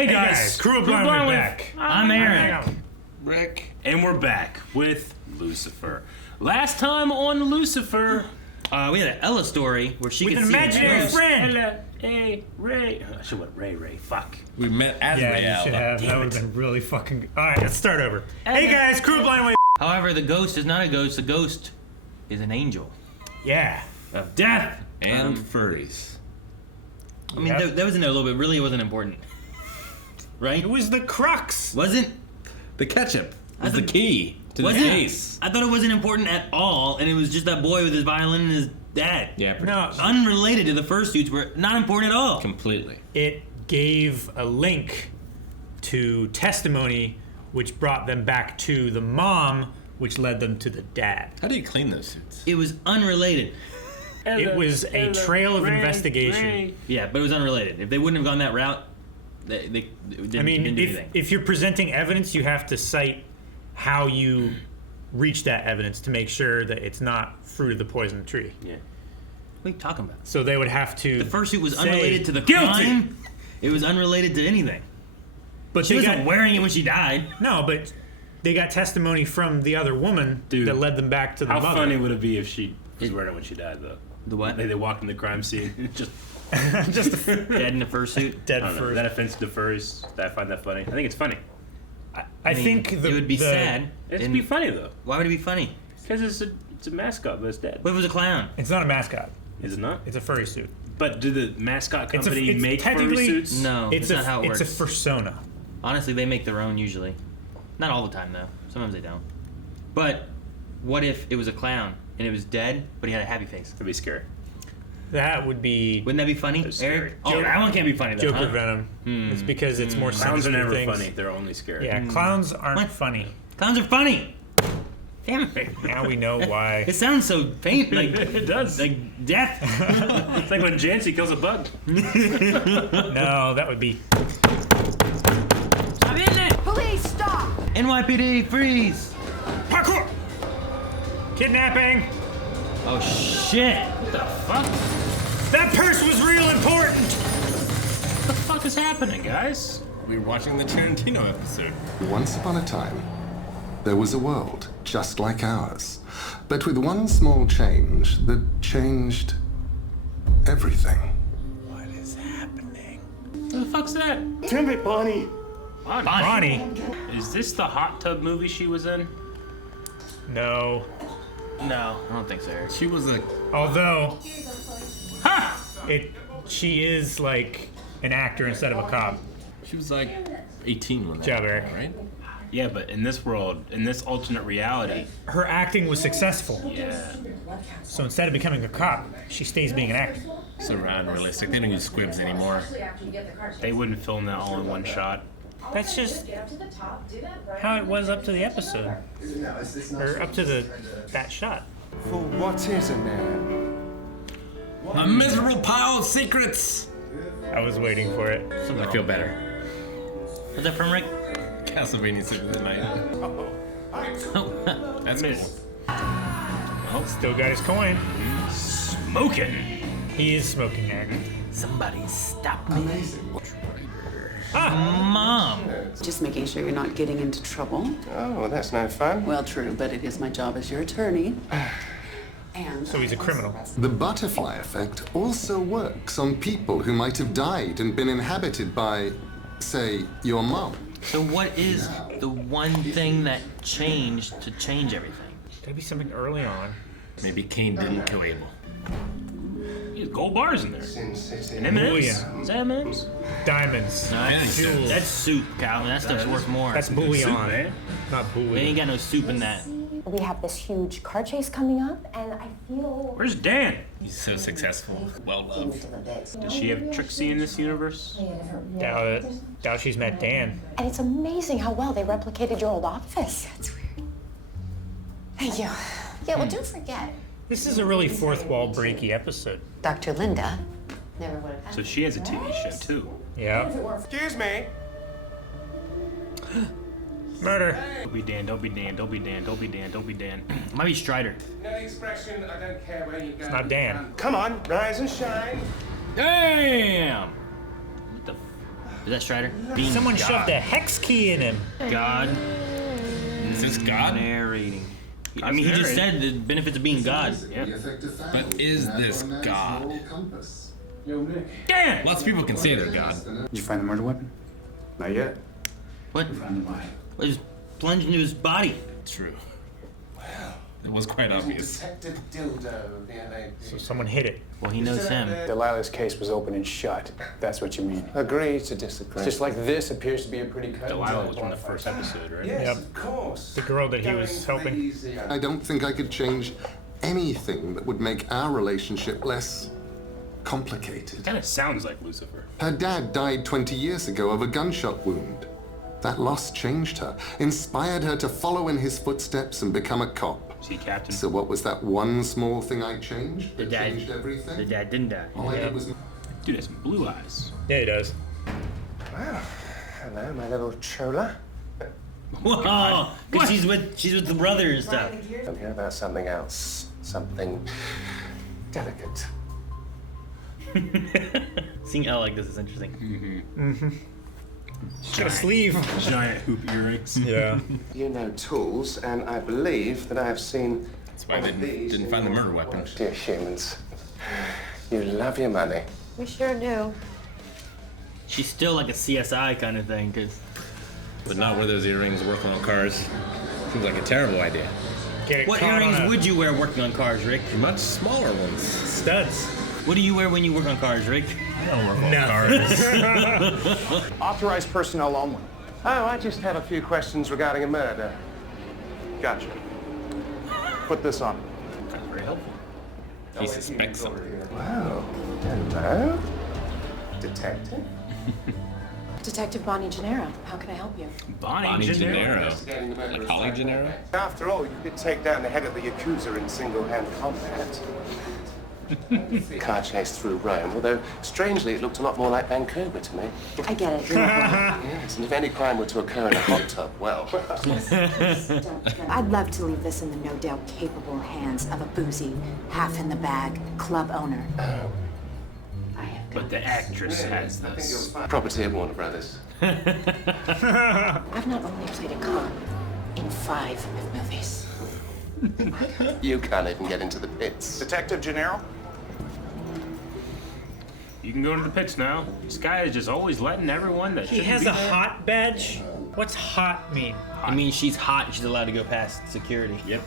Hey guys, Crew of Blind with back. I'm Aaron. Rick. And we're back with Lucifer. Last time on Lucifer, we had an Ella story where she with could an see imaginary ghosts. friend. Ella, hey, Ray. I should have went Ray. Fuck. We met as Yeah, Ray you should Allen. have. That would have been really fucking. All right, let's start over. Hey guys, Crew of Blind with. However, the ghost is not a ghost. The ghost is an angel Yeah. of death. And furries. I mean, Yep. that was in there a little bit. Really, it wasn't important, right? It was the crux. Wasn't The ketchup was the thought- key to the wasn't case. I thought it wasn't important at all, and it was just that boy with his violin and his dad. Yeah, pretty No, much. Unrelated to the first suits, were not important at all. Completely. it gave a link to testimony, which brought them back to the mom, which led them to the dad. How do you clean those suits? It was unrelated. It was a trail of investigation. Yeah, but it was unrelated. If they wouldn't have gone that route, they didn't, I mean, didn't do if, anything. if you're presenting evidence, you have to cite how you reach that evidence to make sure that it's not fruit of the poison tree. Yeah. What are you talking about? So they would have to. The first suit was say, unrelated to the guilty. crime. It was unrelated to anything. But She they wasn't got wearing it when she died. no, but they got testimony from the other woman Dude, that led them back to the How mother. funny would it be if she was wearing it when she died, though? The what? They walked in the crime scene and just, Just Dead in the first suit. dead I don't know, first. that offensive to furries. I find that funny. I think it's funny. I think it would be sad. It'd and- be funny, though. Why would it be funny? Because it's a mascot, but it's dead. What if it was a clown? It's not a mascot. Is it not? It's a furry suit. But do the mascot It's a- company it's make furry technically- suits? No, It's that's not how it works. It's a persona. Honestly, they make their own usually. Not all the time though. Sometimes they don't. But what if it was a clown and it was dead, but he had a happy face? That'd be scary. That would be Wouldn't that be funny, That's Eric? scary. Oh, that one can't be funny though. Joker huh? Venom. It's because it's more Clowns are sinister never things. funny. They're only scary. Yeah, clowns aren't What? funny. Clowns are funny. Damn it! Now we know why. It sounds so faint, like It does. like death. It's like when Jancy kills a bug. No, that would be. Stop hitting it! Police, stop! NYPD, freeze! Parkour! Kidnapping! Oh shit! What the fuck? That purse was real important! What the fuck is happening, guys? We were watching the Tarantino episode. Once upon a time, there was a world just like ours, but with one small change that changed everything. What is happening? What the fuck's that? Damn it, Bonnie. Bonnie? Is this the hot tub movie she was in? No. No, I don't think so, Eric. She was a Although, she is like an actor instead of a cop. she was like 18 when that Job, happened, Eric. right? Yeah, but in this world, in this alternate reality, Her acting was successful, yeah. so instead of becoming a cop, she stays being an actor. So unrealistic. They don't use squibs anymore. They wouldn't film that all in one shot. That's just how it was up to the episode, or up to that shot. For what is a man? A miserable pile of secrets. I was waiting for it. I feel better. Was that from Rick? Castlevania Symphony of the Night. That's cool. Still got his coin. Smoking. He is smoking, Eric. Somebody stop me. Mom! Just making sure you're not getting into trouble. Oh, that's no fun. Well, true, but it is my job as your attorney. And So he's a criminal. The butterfly effect also works on people who might have died and been inhabited by, say, your mom. So what is the one thing that changed to change everything? Gotta be something early on. Maybe Cain didn't kill Abel. There's gold bars in there. And M&M's. Bullion. Is that M&M's? Diamonds. No, that's, Jewels. that's soup, Calvin. That stuff's worth more. That's bullion, Soup, man. not We bullion. ain't got no soup in that. We have this huge car chase coming up, and I feel Where's Dan? He's so successful, well loved. Does she have Trixie in this universe? Doubt it. Doubt she's met Dan. and it's amazing how well they replicated your old office. That's weird. Thank you. Yeah, well, don't forget, This is a really fourth wall breaky episode. Dr. Linda never would have. So she has a TV show too. Yeah. Excuse me. Murder. Don't be Dan, don't be Dan, don't be Dan, don't be Dan, don't be Dan. Might be Strider. No expression, I don't care where you go. It's not Dan. Come on, rise and shine. Damn! What the Is that Strider? Being Someone God. shoved a hex key in him. God Is this God? narrating. I mean, he just said the benefits of being God. But is this God? Damn! Lots of people can say they're God. Did you find the murder weapon? Not yet. What? Well, just plunged into his body. True. It was quite obvious. Detective Dildo, DNA. So someone hit it. Well, he knows him. Delilah's case was open and shut. That's what you mean. Agree to disagree. Just like this appears to be a pretty cut. Delilah was from the first episode, right? Yes, Yep. of course. The girl that he was helping. Easier. I don't think I could change anything that would make our relationship less complicated. Kind of sounds like Lucifer. Her dad died 20 years ago of a gunshot wound. That loss changed her, inspired her to follow in his footsteps and become a cop. See, Captain? So what was that one small thing I changed? The That dad. changed everything? The dad didn't die. All I did was... Dude has some blue eyes. Yeah, he does. Well, hello, my little chola. Whoa! Because she's with the brother and stuff. I'm here about something else. Something delicate. Seeing Elle like this is interesting. She's got a sleeve. Giant hoop earrings. Yeah. You know tools, and I believe that I have seen. That's why they didn't find the murder weapon. Dear humans, you love your money. We sure do. She's still like a CSI kind of thing, because But not wear those earrings working on cars. Seems like a terrible idea. Get it what caught earrings on a- would you wear working on cars, Rick? Much smaller ones. Studs. What do you wear when you work on cars, Rick? I don't work on Nothing. cars. Authorized personnel only. Oh, I just have a few questions regarding a murder. Gotcha. Put this on. Very helpful. He suspects something. Wow. Hello? Detective? Detective Bonnie Gennaro. How can I help you? Bonnie Gennaro. Investigating the murder Like of Holly Cyber Gennaro? Cafe. After all, you did take down the head of the Yakuza in single-hand combat. Car chase through Rome, although strangely it looked a lot more like Vancouver to me. I get it. You're not Yes, and if any crime were to occur in a hot tub, well, I'd love to leave this in the no doubt capable hands of a boozy, half-in-the-bag club owner. I have But the actress has this. property of Warner Brothers. I've not only played a cop in 5 movies. You can't even get into the pits. Detective Gennaro? You can go to the pits now. This guy is just always letting everyone that He shouldn't has be a there. hot badge. What's hot mean? I mean, she's hot and she's allowed to go past security. Yep.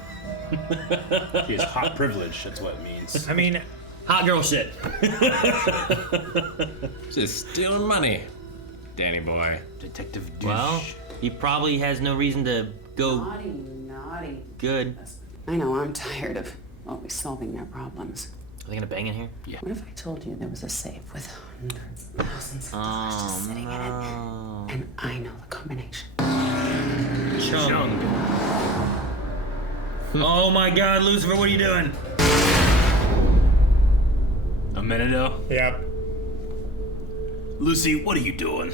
He has hot privilege. That's what it means. I mean, Hot girl shit. Just stealing money. Danny boy. Detective douche. Well, he probably has no reason to go Naughty, naughty. good. I know, I'm tired of always solving their problems. Are they gonna bang in here? What if I told you there was a safe with hundreds, thousands of dollars just sitting in it? no. And I know the combination. Chung. Oh my God, Lucifer, what are you doing? A minute ago. yeah. Lucy, what are you doing?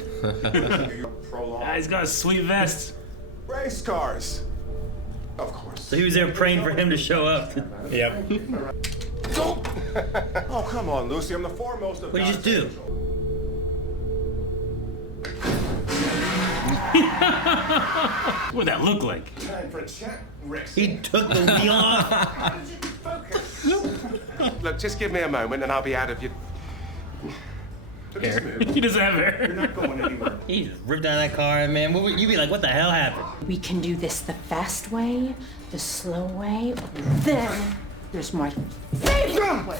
Ah, he's got a sweet vest. Race cars. Of course. So he was there praying for him to show up. Yep. Oh, come on, Lucy. I'm the foremost of What did you just do? What'd that look like? Time for a chat, Rex. He took the wheel off. Look, just give me a moment and I'll be out of your... Hair. He doesn't have hair. Not going anywhere. He just ripped out of that car, man. What would you be like? What the hell happened? We can do this the fast way, the slow way, or then there's my favorite way.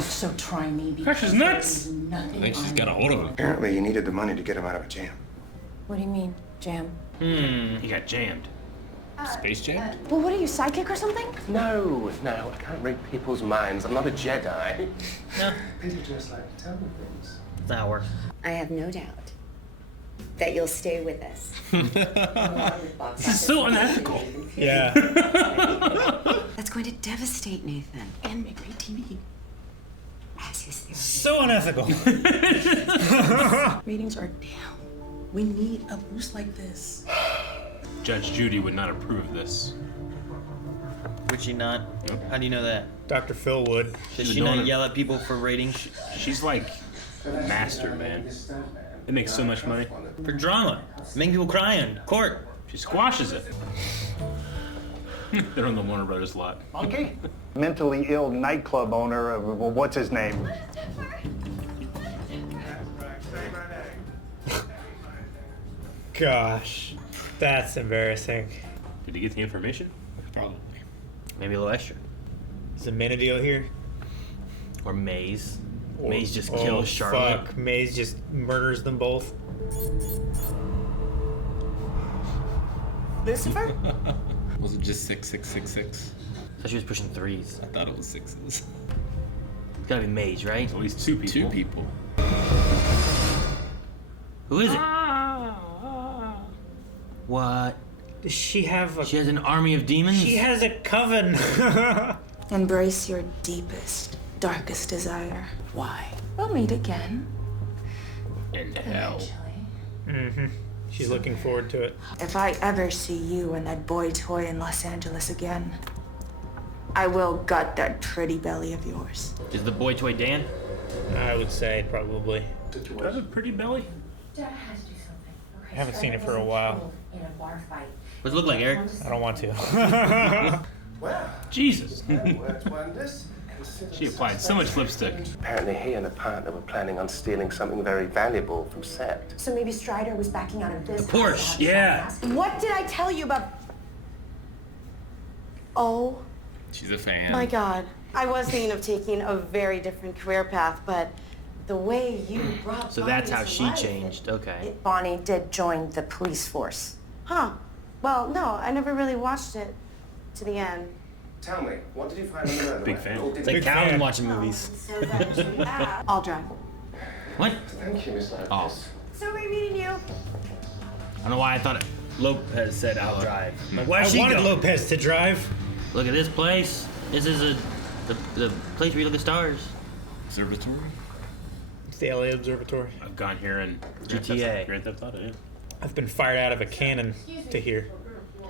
So try me because Precious nuts. there's nothing I think she's on got a hold of him. Apparently you needed the money to get him out of a jam. What do you mean, Jam? He got jammed. Space Jam? Well, what are you, sidekick or something? No, I can't read people's minds. I'm not a Jedi. No, People just like to tell me things. that's not how it works. I have no doubt that you'll stay with us. This is so unethical. Yeah. That's going to devastate Nathan and make great TV. As his therapy. So unethical. Ratings are down. We need a boost like this. Judge Judy would not approve of this. Would she not? How do you know that? Dr. Phil would. Does She's she not doing it. yell at people for ratings? She's like master, man. It makes so much money. For drama. Making people cry in court. She squashes it. They're on the Warner Brothers lot. Monkey? Mentally ill nightclub owner of, well, what's his name? Gosh, that's embarrassing. Did he get the information? Probably. Maybe a little extra. Is Amenadiel here? Or Maze. Or- Maze just kills Charlotte. Fuck, Maze just murders them both. Lucifer? Was it just 6666? So she was pushing threes. I thought it was sixes. It's gotta be Maze, right? At least two people. Two people. Who is it? What? Does she have a... She has an army of demons? She has a coven. Embrace your deepest, darkest desire. Why? We'll meet again. In hell. Mm-hmm. She's looking forward to it. If I ever see you and that boy toy in Los Angeles again, I will gut that pretty belly of yours. Is the boy toy Dan? I would say probably. Do I have a pretty belly? Dad has to do something. I haven't seen it for a while. In a bar fight. What's it look like, Eric? I don't want to. Well, Jesus. that works wonders. Consider She applied so much lipstick. Apparently he and a partner were planning on stealing something very valuable from set. So maybe Strider was backing out of this. The Porsche, yeah. What did I tell you about? Oh She's a fan. My God. I was thinking of taking a very different career path, but the way you brought So that's Bonnie how to she life, changed. Okay. Bonnie did join the police force. Huh. Well, no, I never really watched it to the end. Tell me, what did you find on the murder Big weapon? fan. Or did It's like you- Calvin watching movies. So that you have. I'll drive. What? Thank you, Miss Lopez. Oh. So we're meeting you. I don't know why I thought Lopez said I'll drive. Like, why I she wanted go? Lopez to drive. Look at this place. This is the place where you look at stars. Observatory? It's the LA Observatory. I've gone here in GTA. Grand Theft Auto, yeah. I've been fired out of a cannon to here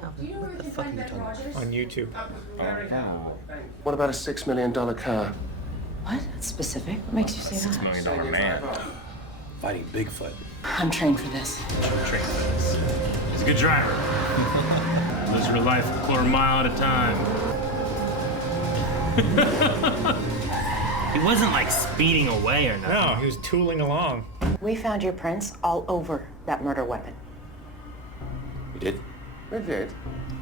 What the fuck are you talking about? on YouTube. What about a $6 million car? What? That's specific. What makes you say $6 that? million man. Fighting Bigfoot. I'm trained for this. Train for this. He's a good driver. Lives her life a quarter mile at a time. He wasn't like speeding away or nothing. No, he was tooling along. We found your prints all over that murder weapon. You did? We did.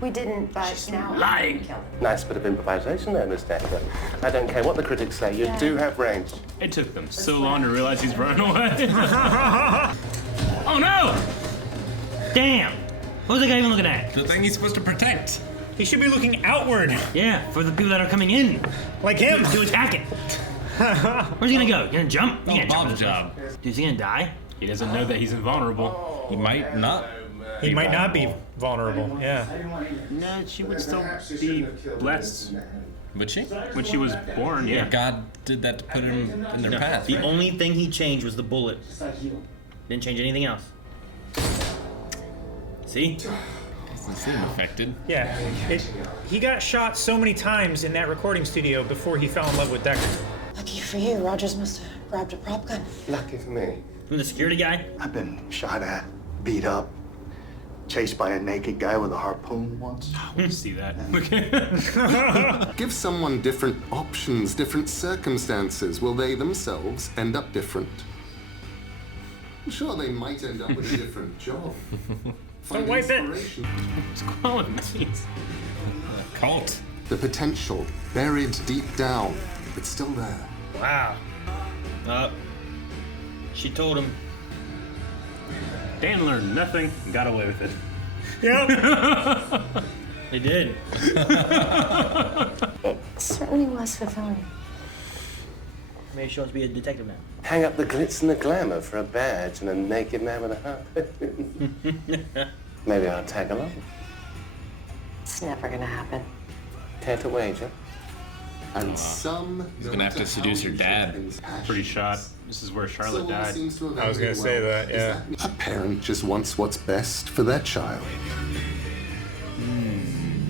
We didn't, but now lying. we killed him. Nice bit of improvisation there, Miss Dagger. I don't care what the critics say, you do have range. It took them so long to realize he's running away. Oh no! Damn! What was the guy even looking at? The thing he's supposed to protect. He should be looking outward, Yeah, for the people that are coming in like him. to attack it. Where's he gonna go? You gonna jump? You Oh, can't jump Bob's this job. place. Dude, is he gonna die? He doesn't know that he's invulnerable. He might not. He might not be vulnerable. Yeah. No, she would still be blessed Would she? when she was born, yeah. God did that to put him in their path. The right? only thing he changed was the bullet. Didn't change anything else. See? Doesn't seem affected. Yeah. He got shot so many times in that recording studio before he fell in love with Decker. Lucky for you, Rogers must have grabbed a prop gun. Lucky for me. From the security guy? I've been shot at, beat up, chased by a naked guy with a harpoon once. I want to see that. Okay. Give someone different options, different circumstances. Will they themselves end up different? Sure, they might end up with a different job. Find wipe it. inspiration. What's going on? Jeez. Cult. The potential buried deep down, but still there. Wow. She told him. Dan learned nothing and got away with it. Yep. They did. It certainly was fulfilling. Maybe she wants to be a detective now. Hang up the glitz and the glamour for a badge and a naked man with a harpoon. Maybe I'll tag along. It's never gonna happen. Care to wager? And some. He's gonna have to seduce her dad. Pretty shot. This is where Charlotte died. I was gonna say that, yeah. A parent just wants what's best for their child.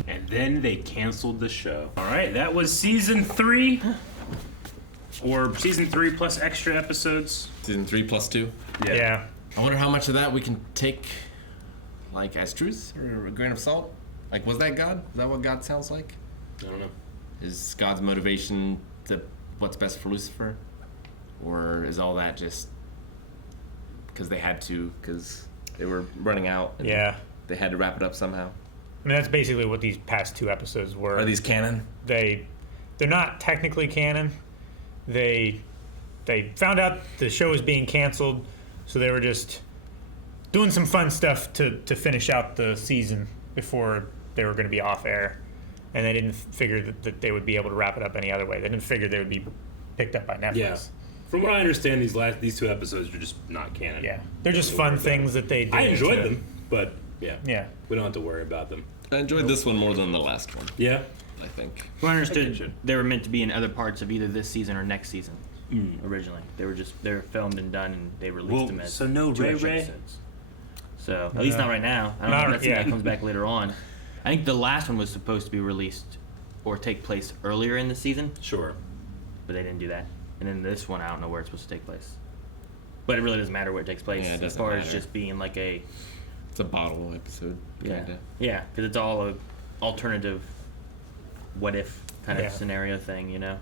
And then they canceled the show. All right, that was season 3. Or season 3 plus extra episodes. Season 3 plus 2. Yeah. I wonder how much of that we can take, like, as truth or a grain of salt. Like, was that God? Is that what God sounds like? I don't know. Is God's motivation to what's best for Lucifer? Or is all that just because they had to, because they were running out and they had to wrap it up somehow? I mean, that's basically what these past 2 episodes were. Are these canon? They're not technically canon. They found out the show was being canceled, so they were just doing some fun stuff to finish out the season before they were going to be off air. And they didn't figure that they would be able to wrap it up any other way. They didn't figure they would be picked up by Netflix. Yeah. From what I understand, these 2 episodes are just not canon. Yeah. They're just fun things that they did. I enjoyed them, but yeah. We don't have to worry about them. I enjoyed this one more than the last one. Yeah. I think. Well, I understood they were meant to be in other parts of either this season or next season. Originally, they were filmed and done, and they released them as so no 2 Ray extra Ray? episodes. So at least not right now. I don't know if that's something that comes back later on. I think the last one was supposed to be released or take place earlier in the season. Sure. But they didn't do that. And then this one, I don't know where it's supposed to take place. But it really doesn't matter where it takes place as far as just being like a... It's a bottle episode, kinda. Yeah, because it's all a alternative what-if kind of scenario thing, you know?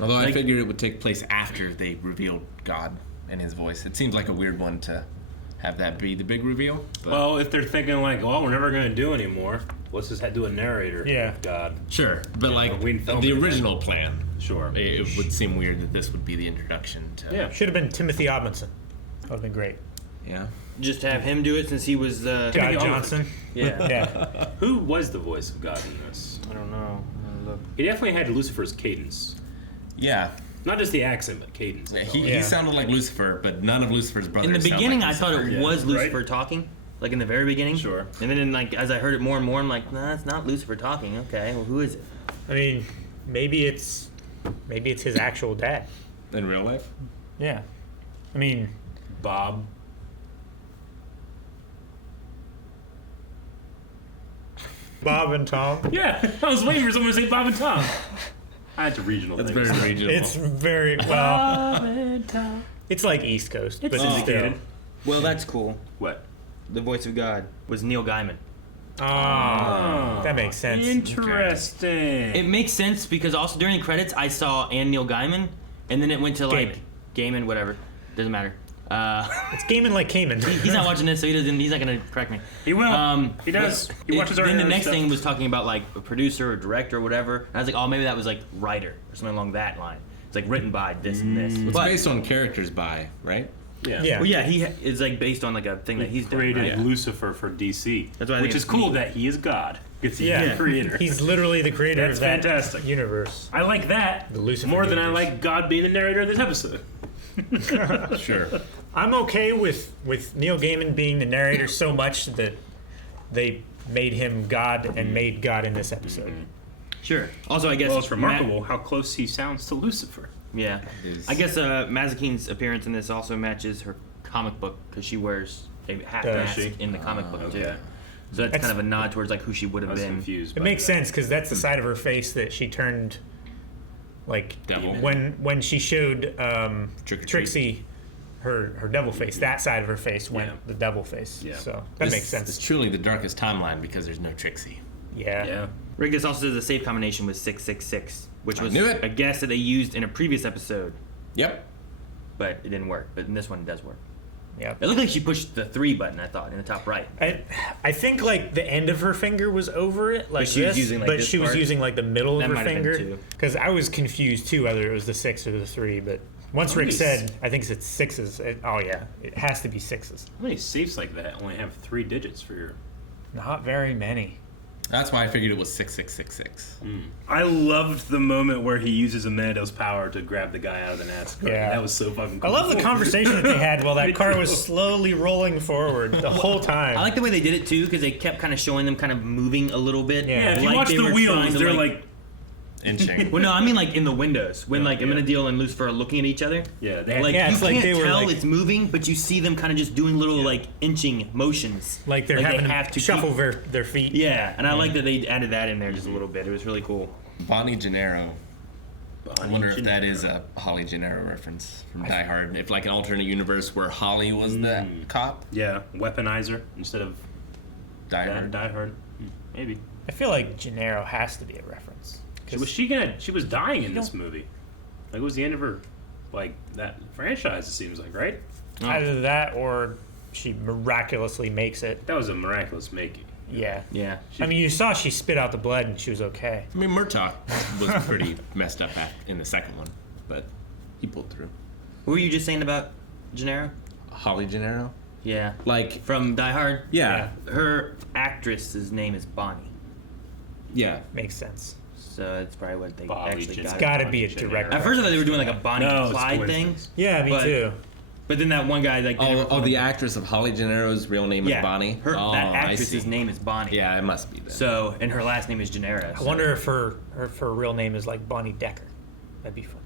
Although I figured it would take place after they revealed God and his voice. It seems like a weird one to have that be the big reveal. But Well, if they're thinking like, well, we're never going to do anymore, let's just do a narrator. Yeah. God. Sure, but the original plan. Sure. It would seem weird that this would be the introduction to... Yeah. Should have been Timothy Odmanson. That would have been great. Yeah. Just have him do it since he was... God Johnson. Yeah. Who was the voice of God in this? I don't know. He definitely had Lucifer's cadence. Yeah. Not just the accent, but cadence. He sounded like Lucifer, but none of Lucifer's brothers. In the beginning, sound like I thought it Lucifer. was Lucifer talking, like in the very beginning. Sure. And then, as I heard it more and more, I'm like, nah, it's not Lucifer talking. Okay, well, who is it? I mean, maybe it's his actual dad. In real life? Yeah. I mean, Bob. Bob and Tom. Yeah, I was waiting for someone to say Bob and Tom. I had to regional. That's things. very regional. It's very Bob and Tom. It's like East Coast, It's but syndicated. Well, that's cool. What? The voice of God was Neil Gaiman. That makes sense. Interesting. It makes sense because also during the credits, I saw and Neil Gaiman, and then it went to like Gaiman, whatever. Doesn't matter. It's Gaiman like Cayman. He's not watching this, so he's not gonna correct me. He will. He does. He watches our Then the next stuff. thing was talking about like a producer or director or whatever. And I was like, oh, maybe that was like writer or something along that line. It's like written by this and this. It's But- based on characters by, right? Yeah. Well, yeah, it's like based on like a thing that he's done, created right? Lucifer for DC. That's why I which think is it's cool neat. that he is God. Because he's Yeah. the creator. He's literally the creator That's of that fantastic. universe. I like that The Lucifer more than I universe. like God being the narrator of this episode. Sure. I'm okay with Neil Gaiman being the narrator so much that they made him God and made God in this episode. Sure. Also, I guess Well, it's remarkable how close he sounds to Lucifer. Yeah. I guess Mazakine's appearance in this also matches her comic book because she wears a half Does mask she? in the comic book too. Okay. So that's kind of a nod towards like who she would I have was been. confused. It by makes that. sense because that's the side of her face that she turned, like Devil. when she showed Trick or treat. Trixie her devil face. That side of her face went Yeah. the devil face. Yeah. So that makes It's sense. truly the darkest timeline because there's no Trixie. Yeah. Yeah. Rick, this also says the save combination was 666, which I was knew it. a guess that they used in a previous episode, Yep. but it didn't work. But in this one, it does work. Yeah. It looked like she pushed the 3 button, I thought, in the top right. I think like the end of her finger was over it, like she was this, using, like, but this she was part? using like the middle That of her might have been finger. too. Because I was confused too whether it was the 6 or the 3. But once Rick Nice. said, I think it's 6s. Oh yeah, it has to be 6s. How many safes like that only have 3 digits for your... Not very many. That's why I figured it was 6666. I loved the moment where he uses Amando's power to grab the guy out of the NASCAR. Yeah. That was so fucking I cool. love the conversation that they had while that Me car too. was slowly rolling forward the whole time. I like the way they did it too, because they kept kind of showing them kind of moving a little bit. Yeah. Yeah, if you Like watch they the were wheels, trying to, they're like... Inching. Well, no, I mean like in the windows when like yeah. Amenadiel and Lucifer are looking at each other. Yeah, they had Like Yeah, you it's like can't they were, tell like- it's moving, but you see them kind of just doing little like inching motions. like they're having they to have to shuffle keep- their feet. Yeah, and I like that they added that in there just a little bit. It was really cool. Bonnie Gennaro. I wonder if that is a Holly Gennaro reference from Die Hard. If like an alternate universe where Holly was the cop. Yeah, weaponizer instead of Die Hard. Die Hard. Maybe. I feel like Gennaro has to be a reference. She was dying in this movie. Like, it was the end of her, like, that franchise, it seems like, right? Either that or she miraculously makes it. That was a miraculous making. Yeah. Yeah. I mean, you saw she spit out the blood and she was okay. I mean, Murtaugh was pretty messed up in the second one, but he pulled through. What were you just saying about Gennaro? Holly Gennaro? Yeah. Like from Die Hard? Yeah. Her actress's name is Bonnie. Yeah. Makes sense. So that's probably what they actually got. It's got to be a direct. At first I thought they were doing like a Bonnie and Clyde thing. Yeah, me too. But then that one guy like the actress of Holly Gennaro's real name is Bonnie. That actress's name is Bonnie. Yeah, it must be that. So and her last name is Gennaro. I wonder if her real name is like Bonnie Decker. That'd be fun.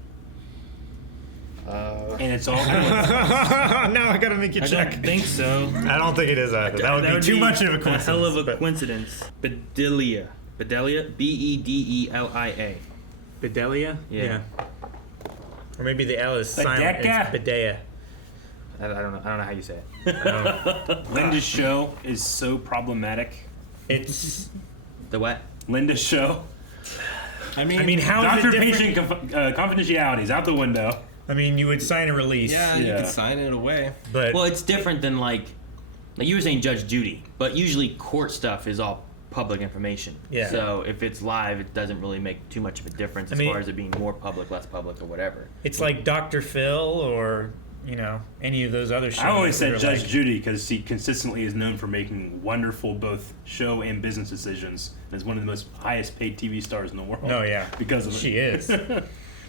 And it's all. No, I gotta make you check. I don't think so. I don't think it is either. That would be too much of a coincidence. Hell of a coincidence. Bedelia. B-E-D-E-L-I-A. Bedelia? Yeah. Or maybe the L is silent. It's Bedea. I don't know how you say it. Linda's show is so problematic. It's the what? Linda's show. I mean, how is it doctor-patient confidentiality is out the window. I mean, you would sign a release. Yeah, you could sign it away. But well, it's different than like you were saying Judge Judy, but usually court stuff is all public information. Yeah. So if it's live, it doesn't really make too much of a difference as far as it being more public, less public, or whatever. It's like Dr. Phil or, any of those other shows. I always said Judge Judy because she consistently is known for making wonderful both show and business decisions. And is one of the most highest paid TV stars in the world. Oh, yeah. Because of it. She is.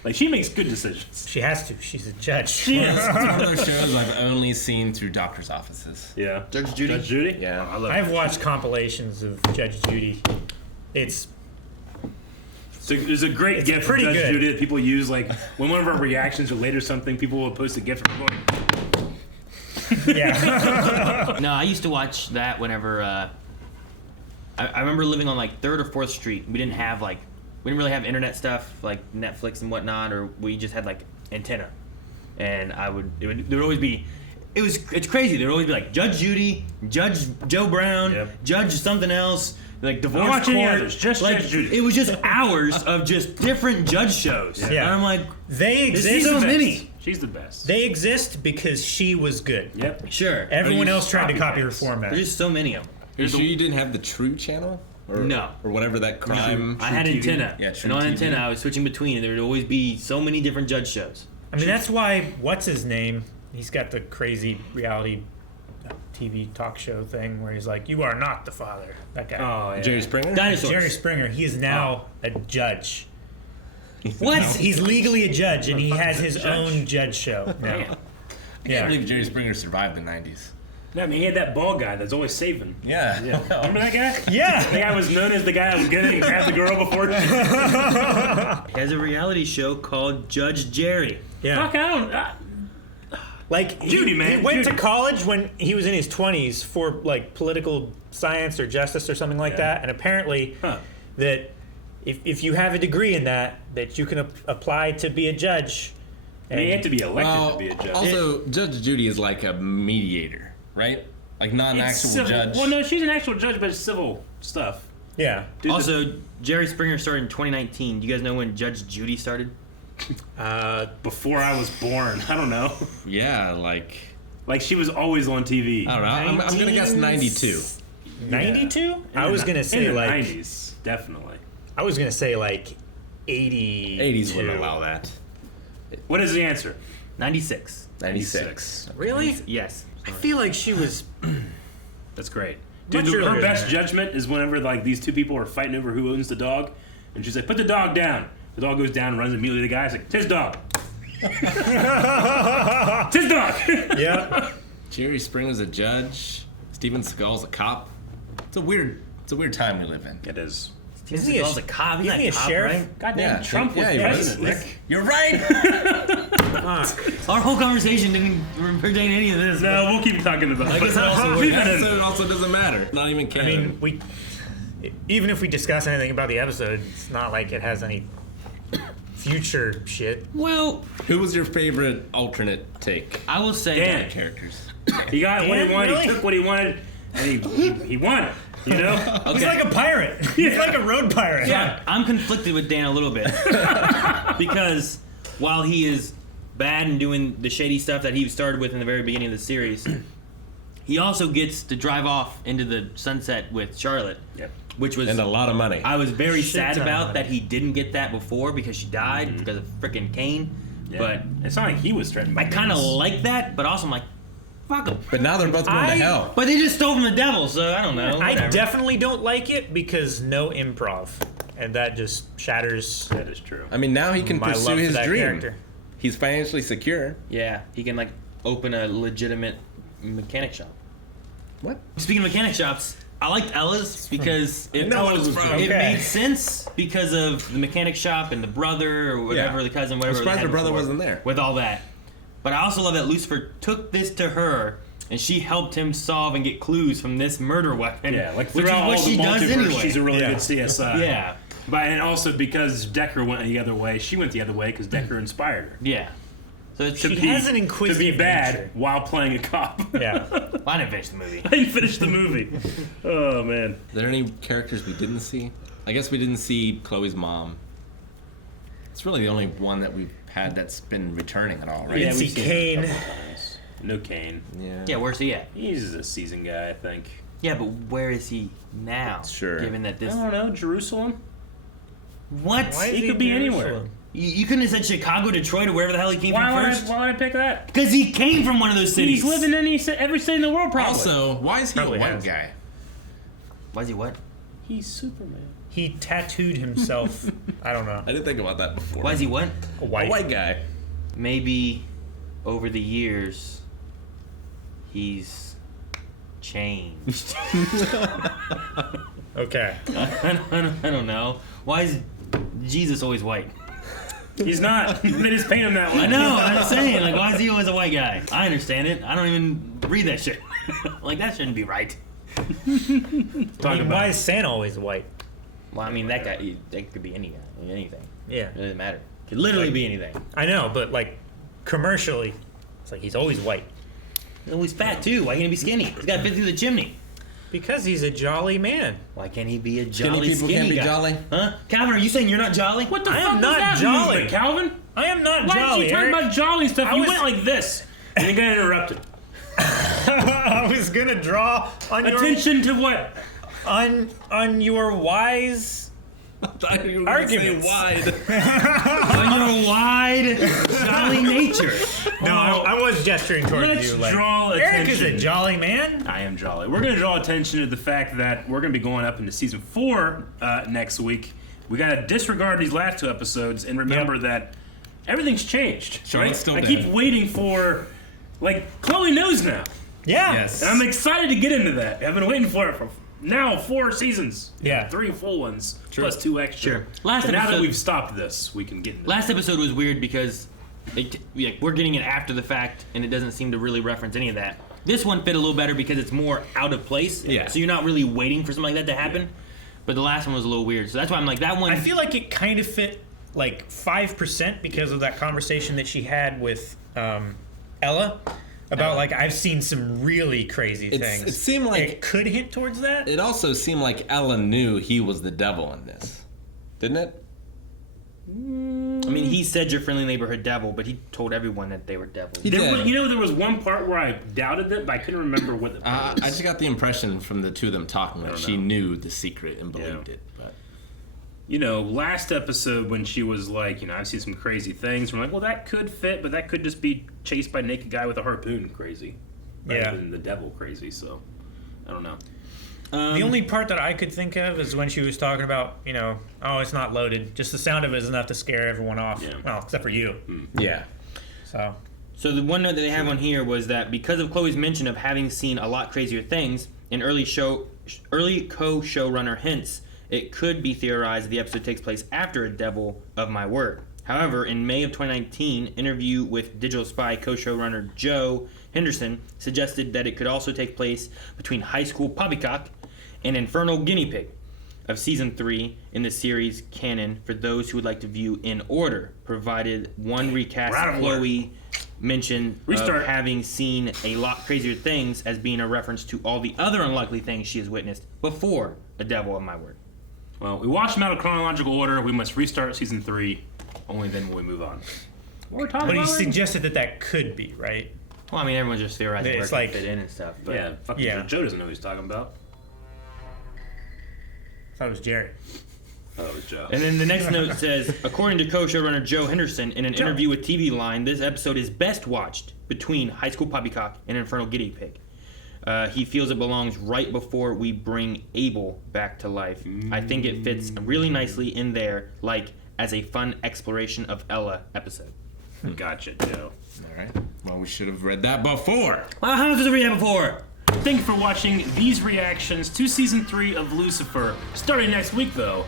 Like, she makes good decisions. She has to. She's a judge. She is. It's one of those shows I've only seen through doctors' offices. Yeah. Judge Judy? Judge Judy? Yeah. I love I've watched compilations of Judge Judy. It's there's a great gift from Judge Judy that people use. Like, when one of our reactions related to something, people will post a gift from going. Yeah. No, I used to watch that whenever. I remember living on like 3rd or 4th Street. We didn't really have internet stuff like Netflix and whatnot, or we just had like antenna. And there would always be. It's crazy. There would always be like Judge Judy, Judge Joe Brown, Judge something else, like divorce court. Others, just like, Judge Judy. It was just hours of just different judge shows. Yeah. And I'm like, they exist. There's so many. She's the best. They exist because she was good. Yep. Sure. Everyone else tried to copy her format. There's just so many of them. Are you sure you didn't have the True channel? No. Or whatever that crime. I had antenna. Yeah, and on TV. antenna, I was switching between, and there would always be so many different judge shows. I mean, that's why, what's his name? He's got the crazy reality TV talk show thing where he's like, "You are not the father." That guy. Oh, yeah. Jerry Springer? Dinosaurs. Jerry Springer. He is now a judge. What? He's legally a judge, and he has his own judge show now. I can't believe Jerry Springer survived the 90s. No, I mean, he had that bald guy that's always saving. Yeah. Remember that guy? Yeah. The guy was known as the guy that was gonna grab the girl before. He has a reality show called Judge Jerry. Yeah. Fuck, I don't. Like Judy, man. He went Judy. to college when he was in his 20s for like political science or justice or something like that, and apparently that if you have a degree in that you can apply to be a judge. I mean, you have to be elected to be a judge. Also, Judge Judy is like a mediator, right? Like not an actual civil. judge. Well, no, she's an actual judge, but it's civil stuff. Yeah. Dude, Also, Jerry Springer started in 2019. Do you guys know when Judge Judy started? Before I was born. I don't know. Yeah, like she was always on TV. I don't know. I'm gonna guess 92. 92? I was gonna say in the like 90s, definitely. I was gonna say like 80. 80s wouldn't allow that. What is the answer? 96. 96. Really? Yes. I feel like she was. That's great. Much Dude, earlier her than best that. judgment is whenever like these two people are fighting over who owns the dog, and she's like, "Put the dog down." The dog goes down and runs immediately to the guy. It's like, "It's his dog." It's his dog. Yeah. Jerry Springer's a judge. Steven Seagal's a cop. It's a weird time we live in. It is. Isn't he a cop? He's isn't he a sheriff? Right? Goddamn, Trump was he president, Rick. You're right. Our whole conversation didn't pertain to any of this. No, we'll keep talking about it. I guess it also The episode also doesn't matter. Not even I canon. mean, even if we discuss anything about the episode, it's not like it has any future shit. Well, who was your favorite alternate take? I will say Dan. that Characters. He got what he wanted. Really? He took what he wanted, and he won. You know? He's like a pirate. He's like a road pirate. Yeah, I'm conflicted with Dan a little bit because while he is bad and doing the shady stuff that he started with in the very beginning of the series, he also gets to drive off into the sunset with Charlotte. Yep. Which was and a lot of money. I was very Shit sad ton of about money. that he didn't get that before because she died because of frickin' Cain. Yeah. But it's not like he was threatened by I kind of demons. like that, but also I'm like, fuck him. But now they're both going to hell. But they just stole from the devil, so I don't know. I whatever. definitely don't like it because no improv, and that just shatters. That is true. I mean, now he can My pursue love for his that dream. character. He's financially secure. Yeah, he can like open a legitimate mechanic shop. What? Speaking of mechanic shops, I liked Ella's because it Okay. made sense because of the mechanic shop and the brother or whatever, Yeah. the cousin, whatever. I'm they surprised had her brother before, wasn't there. with all that. But I also love that Lucifer took this to her and she helped him solve and get clues from this murder weapon. Yeah, like which is throughout what all she the does multiverse, anyway. she's a really Yeah. good CSI. Yeah, But and also because Decker went the other way, she went the other way because Decker inspired her. yeah. So it's She has an inquisitive to be bad nature. while playing a cop. Yeah. Well, I didn't finish the movie. I didn't finish the movie. Oh man. Are there any characters we didn't see? I guess we didn't see Chloe's mom. It's really the only one that we've had that's been returning at all, right? We didn't see we've seen him a Kane. couple times. No Kane. Yeah. Yeah, where's he at? He's a seasoned guy, I think. Yeah, but where is he now? Sure. Given that this. I don't know. Jerusalem. What? Why is He he could in be Jerusalem? anywhere. You couldn't have said Chicago, Detroit, or wherever the hell he came Why from would, first? why would I pick that? Because he came from one of those cities. He's living in every state in the world, probably. Also, why is he Probably a white has. guy? Why is he what? He's Superman. He tattooed himself. I don't know. I didn't think about that before. Why is he what? A a white. white guy? Maybe over the years, he's changed. Okay. I don't know. Why is Jesus always white? He's not. They just paint him that way. I know, I'm saying. Like, why is he always a white guy? I understand it. I don't even read that shit. Like, that shouldn't be right. Why is Santa always white? Well, I mean, that guy, that could be any guy, anything. Yeah. It doesn't matter. Could literally be anything. I know, but like commercially, it's like he's always white. Oh, he's fat too. Why can't he be skinny? He's got to fit through the chimney. Because he's a jolly man. Why can't he be a Skinny jolly people skinny can't be guy? jolly? Huh? Calvin, are you saying you're not jolly? What the I fuck am was not that jolly. movement, Calvin? I am not Why jolly. is he talking Eric. about jolly stuff? I You was- went like this, and you got interrupted. I was gonna draw on Attention to what? on your wise arguments. wide. On your wide, jolly nature. No, I was gesturing towards Let's you. Like, draw Eric is a attention. jolly man. I am jolly. We're going to draw attention to the fact that we're going to be going up into season 4 next week. We got to disregard these last 2 episodes and remember that everything's changed. Charlotte's still I dead. keep waiting for, Chloe knows now. Yeah. Yes. And I'm excited to get into that. I've been waiting for it for now 4 seasons. Yeah. 3 full ones, plus 2 extra. Sure. Last And now that episode- we've stopped this, we can get into Last episode was weird because we're getting it after the fact, and it doesn't seem to really reference any of that. This one fit a little better because it's more out of place. Yeah. So you're not really waiting for something like that to happen. But the last one was a little weird. So that's why I'm like, that one. I feel like it kind of fit like 5% because of that conversation that she had with Ella about like I've seen some really crazy things. It seemed like it could hint towards that. It also seemed like Ellen knew he was the devil in this, didn't it? I mean, he said your friendly neighborhood devil, but he told everyone that they were devils. He did. there was one part where I doubted it, but I couldn't remember what the part I was. just got the impression from the two of them talking that she knew the secret and believed Yeah. it. But Last episode when she was like, I've seen some crazy things. We're like, well, that could fit, but that could just be chased by a naked guy with a harpoon crazy. Rather Yeah. than the devil crazy, so I don't know. The only part that I could think of is when she was talking about, oh, it's not loaded. Just the sound of it is enough to scare everyone off. Yeah. Well, except for you. yeah, So the one note that they have on here was that because of Chloe's mention of having seen a lot crazier things, and early co-showrunner hints, it could be theorized that the episode takes place after A Devil of My Word. However, in May of 2019, interview with Digital Spy co-showrunner Joe Henderson suggested that it could also take place between High School Poppycock and Infernal Guinea Pig. of season 3 in the series canon for those who would like to view in order, provided one recast Chloe mention of having seen a lot crazier things as being a reference to all the other unlikely things she has witnessed before A Devil of My Word. Well, we watched them out of chronological order. We must restart season 3. Only then will we move on. But he suggested that could be, right? Well, I mean, everyone's just theorizing where it like, can fit in and stuff. But Yeah, Joe doesn't know what he's talking about. I thought it was Jerry. Oh, it was Joe. And then the next note says, according to co-showrunner Joe Henderson, in an interview with TV Line, this episode is best watched between High School Poppycock and Infernal Guinea Pig. He feels it belongs right before we bring Abel back to life. I think it fits really nicely in there, like as a fun exploration of Ella episode. Gotcha, Joe. All right. Well, we should have read that before. Well, how much did we read that before? Thank you for watching these reactions to season 3 of Lucifer. Starting next week, though.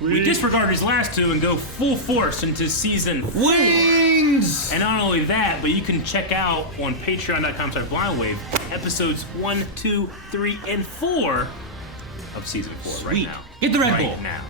We disregard these last two and go full force into season 4. Wings! And not only that, but you can check out on patreon.com/blindwave episodes 1, 2, 3, and 4 of season 4 right now. Get the Red Bull. Right now.